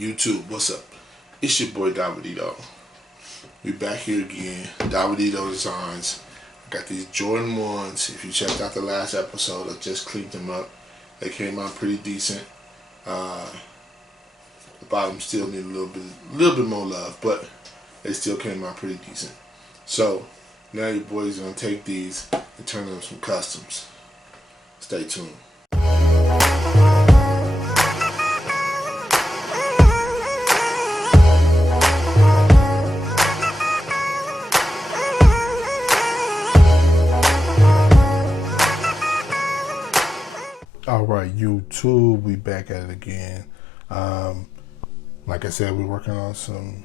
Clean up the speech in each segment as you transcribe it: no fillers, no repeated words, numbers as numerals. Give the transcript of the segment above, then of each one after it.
YouTube, what's up? It's your boy Davidito. We back here again. Davidito Designs. I got these Jordan 1s. If you checked out the last episode, I just cleaned them up. They came out pretty decent. The bottom still need a little bit more love, but they still came out pretty decent. So now your boy's gonna take these and turn them some customs. Stay tuned. Alright, YouTube, we back at it again. Like I said, we're working on some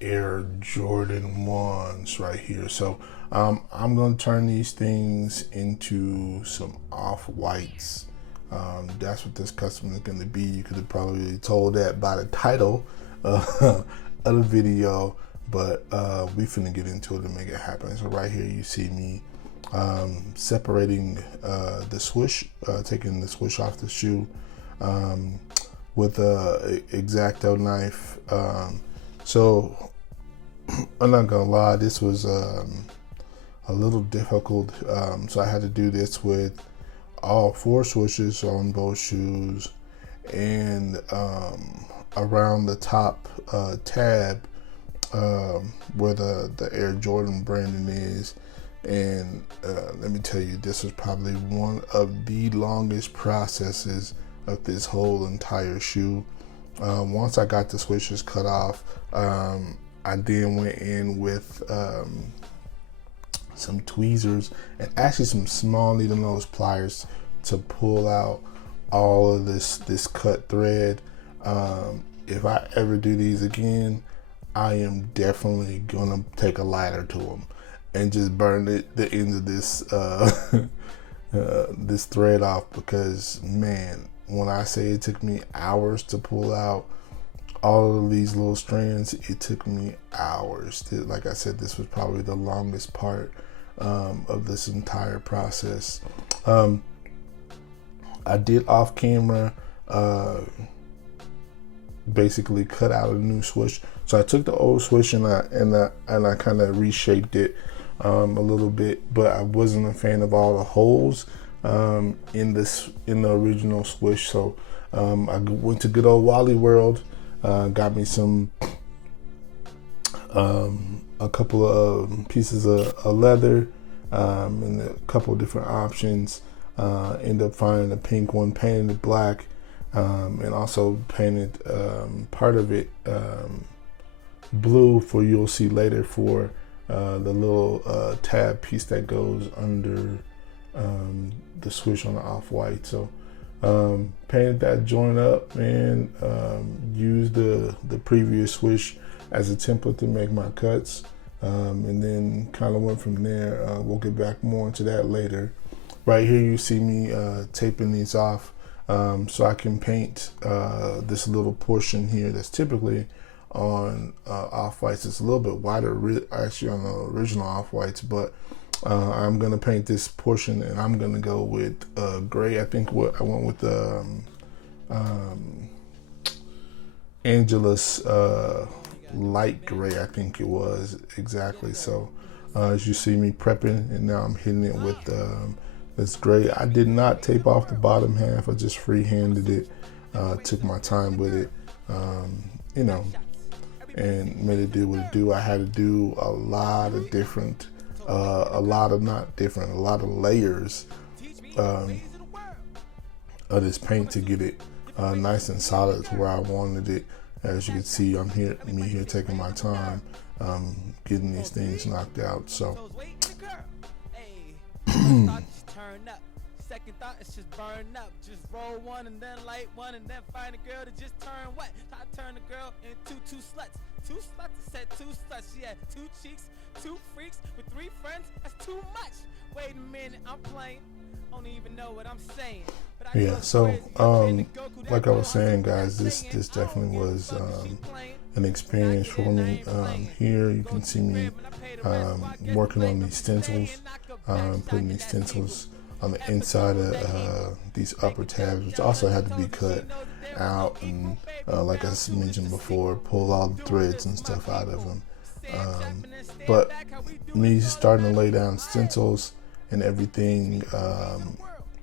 Air Jordan 1s right here. So I'm going to turn these things into some off-whites. That's what this custom is going to be. You could have probably told that by the title of the video, but we finna get into it and make it happen. So right here you see me separating the swoosh, taking the swoosh off the shoe with a X-Acto knife. So I'm not gonna lie, this was a little difficult. So I had to do this with all 4 swooshes on both shoes, and around the top tab where the Air Jordan branding is. And let me tell you, this was probably one of the longest processes of this whole entire shoe. Once I got the switches cut off, I then went in with some tweezers and actually some small needle nose pliers to pull out all of this cut thread. If I ever do these again, I am definitely gonna take a lighter to them and just burn the end of this this thread off, because man, when I say it took me hours to pull out all of these little strands, it took me hours. Like I said, this was probably the longest part of this entire process. I did off camera basically cut out a new swoosh. So I took the old swoosh and I kind of reshaped it a little bit, but I wasn't a fan of all the holes in the original swoosh. So I went to good old Wally World, got me some a couple of pieces of leather and a couple of different options. Ended up finding a pink one, painted it black, and also painted part of it blue, for you'll see later, for the little tab piece that goes under the swoosh on the off-white. So painted that joint up and used the previous swoosh as a template to make my cuts, and then kind of went from there. We'll get back more into that later. Right here you see me taping these off so I can paint this little portion here that's typically on off-whites. It's a little bit wider actually on the original off-whites, but I'm gonna paint this portion, and I'm gonna go with gray. I think I went with the Angela's light gray, I think it was exactly. So as you see me prepping, and now I'm hitting it with this gray. I did not tape off the bottom half. I just freehanded it, took my time with it, you know, and made it do what it do. I had to do a lot of layers of this paint to get it nice and solid to where I wanted it. As you can see, I'm here taking my time getting these things knocked out. So second thought is just burn up. Just roll one and then light one and then find a girl to just turn what? I turn the girl into 2 sluts. 2 sluts, I said 2 sluts. She had 2 cheeks, 2 freaks with 3 friends. That's too much. Wait a minute, I'm playing. I don't even know what I'm saying. Yeah, so like I was saying, guys, this definitely was an experience for me. Here you can see me working on these stencils, putting these stencils on the inside of these upper tabs, which also had to be cut. out, and like I mentioned before, pull all the threads and stuff out of them. But me starting to lay down stencils and everything,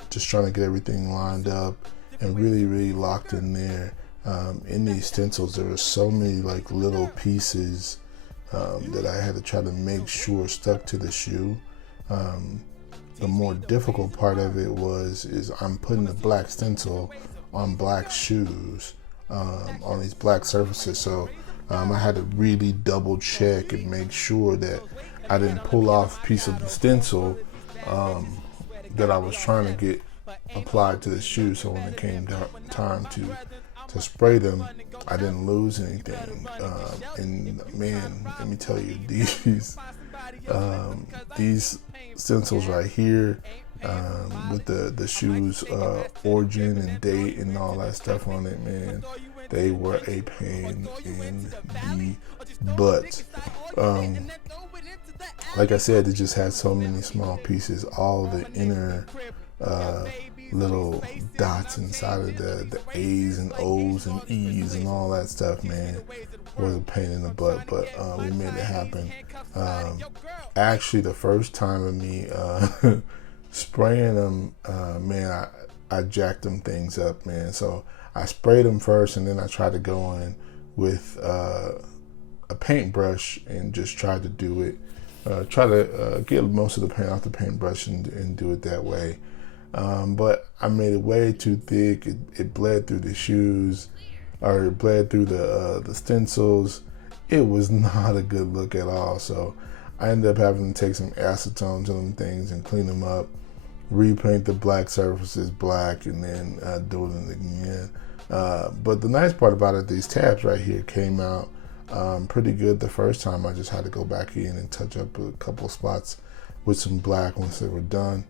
just trying to get everything lined up and really locked in there. In these stencils, there were so many like little pieces that I had to try to make sure stuck to the shoe. The more difficult part of it is I'm putting the black stencil on black shoes, on these black surfaces. So I had to really double check and make sure that I didn't pull off a piece of the stencil that I was trying to get applied to the shoe. So when it came time to spray them, I didn't lose anything. And man, let me tell you, these stencils right here, with the shoes origin and date and all that stuff on it, man, they were a pain in the butt. Like I said, it just had so many small pieces. All the inner little dots inside of the A's and O's and E's and all that stuff, man, was a pain in the butt, but we made it happen. Actually, the first time of me spraying them, man, I jacked them things up, man. So I sprayed them first, and then I tried to go in with a paintbrush and just tried to do it. Try to get most of the paint off the paintbrush and do it that way. But I made it way too thick. It bled through the shoes, or it bled through the stencils. It was not a good look at all. So I ended up having to take some acetone to them things and clean them up, repaint the black surfaces black, and then do it again. But the nice part about it, these tabs right here came out pretty good the first time. I just had to go back in and touch up a couple spots with some black once they were done.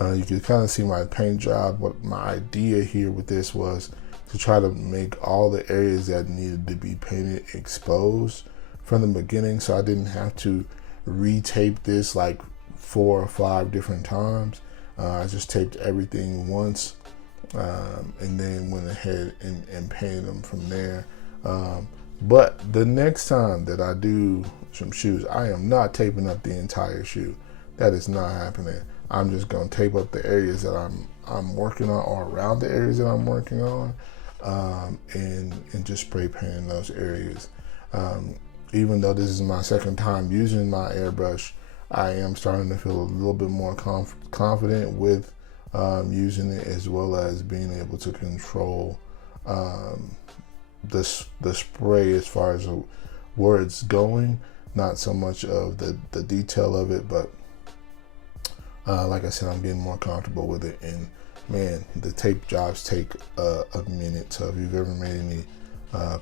You can kind of see my paint job. What my idea here with this was to try to make all the areas that needed to be painted exposed from the beginning, so I didn't have to retape this like 4 or 5 different times. I just taped everything once, and then went ahead and painted them from there. But the next time that I do some shoes, I am not taping up the entire shoe. That is not happening. I'm just gonna tape up the areas that I'm working on, or around the areas that I'm working on, and just spray painting those areas. Even though this is my second time using my airbrush, I am starting to feel a little bit more confident with using it, as well as being able to control the spray as far as where it's going. Not so much of the detail of it, but like I said, I'm getting more comfortable with it. And man, the tape jobs take a minute. So if you've ever made any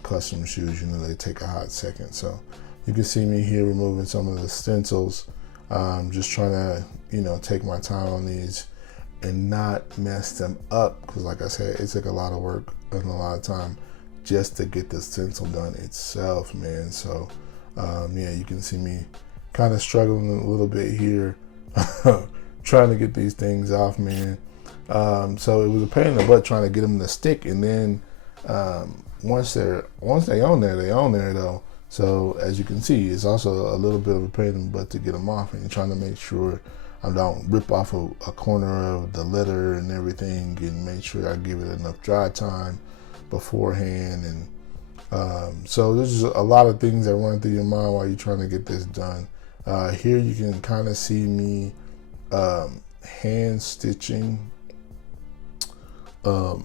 custom shoes, you know they take a hot second. So you can see me here removing some of the stencils, just trying to, you know, take my time on these and not mess them up, because like I said, it took a lot of work and a lot of time just to get the stencil done itself, man. So yeah, you can see me kind of struggling a little bit here trying to get these things off, man. So it was a pain in the butt trying to get them to stick, and then once they on there, they on there though. So as you can see, it's also a little bit of a pain in the butt to get them off, and you're trying to make sure I don't rip off a corner of the leather and everything, and make sure I give it enough dry time beforehand. And so there's just a lot of things that run through your mind while you're trying to get this done. Here you can kind of see me hand stitching the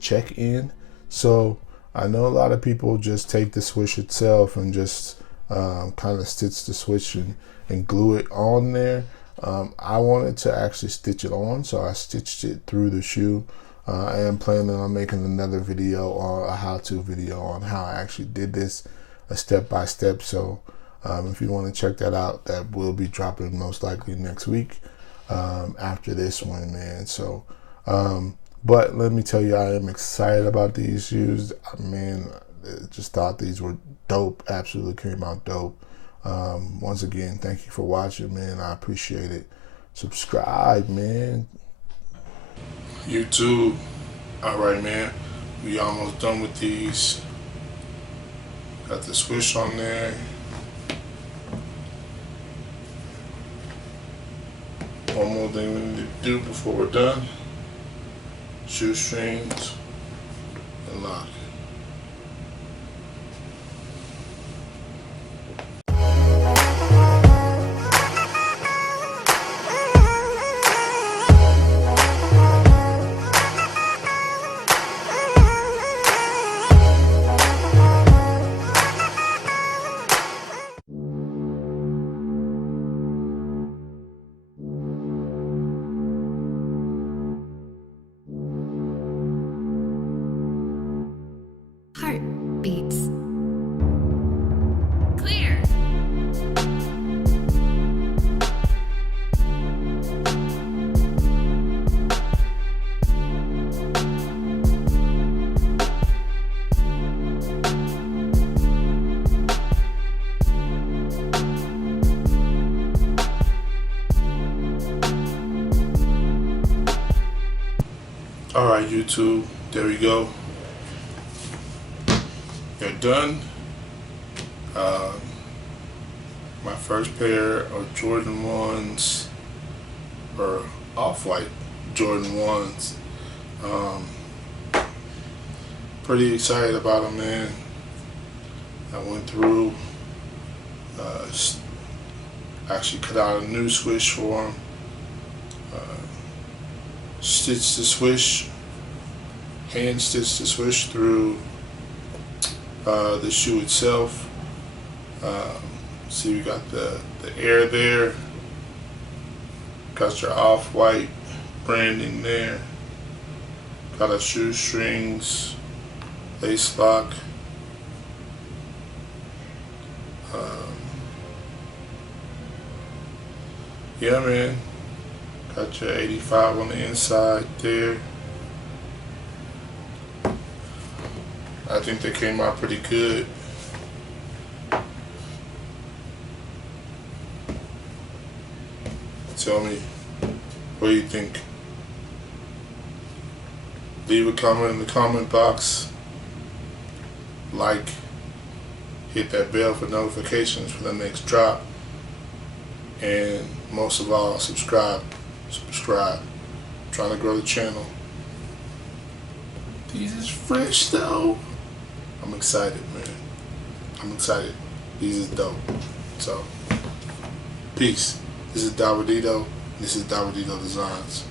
check in. So I know a lot of people just take the switch itself and just kind of stitch the switch and glue it on there. I wanted to actually stitch it on, so I stitched it through the shoe. I am planning on making another video, or a how-to video, on how I actually did this, a step-by-step. So if you want to check that out, that will be dropping most likely next week after this one, man. So but let me tell you, I am excited about these shoes, man. Just thought these were dope. Absolutely came out dope. Once again, thank you for watching, man. I appreciate it. Subscribe, man. YouTube, Alright, man, we almost done with these. Got the switch on there. One more thing we need to do before we're done. Shoestrings and lock. Heartbeats. Clear. Alright, YouTube, there we go. They're done. My first pair of Jordan 1s, or off-white Jordan 1s. Pretty excited about them, man. I went through, actually cut out a new swoosh for them. Stitched the swoosh, hand stitched the swoosh through the shoe itself. See, we got the air there. Got your off-white branding there. Got our shoestrings, lace lock. Yeah, man. Got your 85 on the inside there. I think they came out pretty good. Tell me, what do you think? Leave a comment in the comment box. Like, hit that bell for notifications for the next drop. And most of all, subscribe. I'm trying to grow the channel. These is fresh though. I'm excited, man. I'm excited. These is dope. So, peace. This is Davidito. This is Davidito Designs.